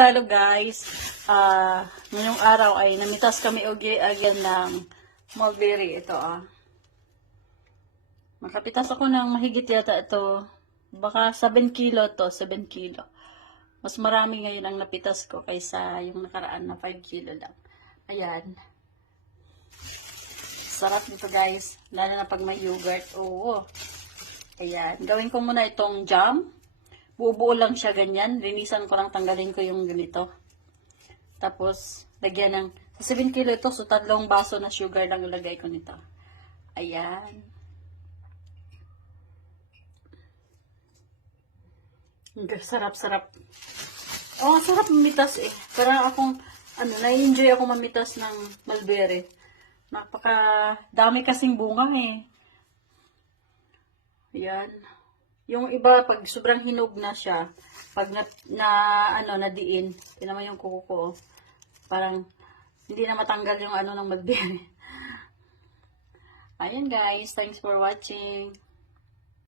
Talo guys, ngayong araw ay namitas kami again ng mulberry. Ito Makapitas ako ng mahigit yata ito. Baka 7 kilo to, 7 kilo. Mas marami ngayon ang napitas ko kaysa yung nakaraan na 5 kilo lang. Ayan. Sarap nito guys, lalo na pag may yogurt. Oo. Ayan, gawin ko muna itong jam. Bubuo lang siya ganyan. Linisan ko lang, tanggalin ko yung ganito. Tapos, lagyan ng, sa 7 kilo ito, so 3 baso na sugar lang ilagay ko nito. Ayan. Sarap-sarap. Oh, sarap mamitas eh. Parang akong, na-enjoy ako mamitas ng mulberry. Napaka dami kasing bunga eh. Ayan. Yung iba, pag sobrang hinog na siya, pag nadiin, tingnan mo yung kuko ko, parang hindi na matanggal yung ng mulberry. Ayan guys, thanks for watching.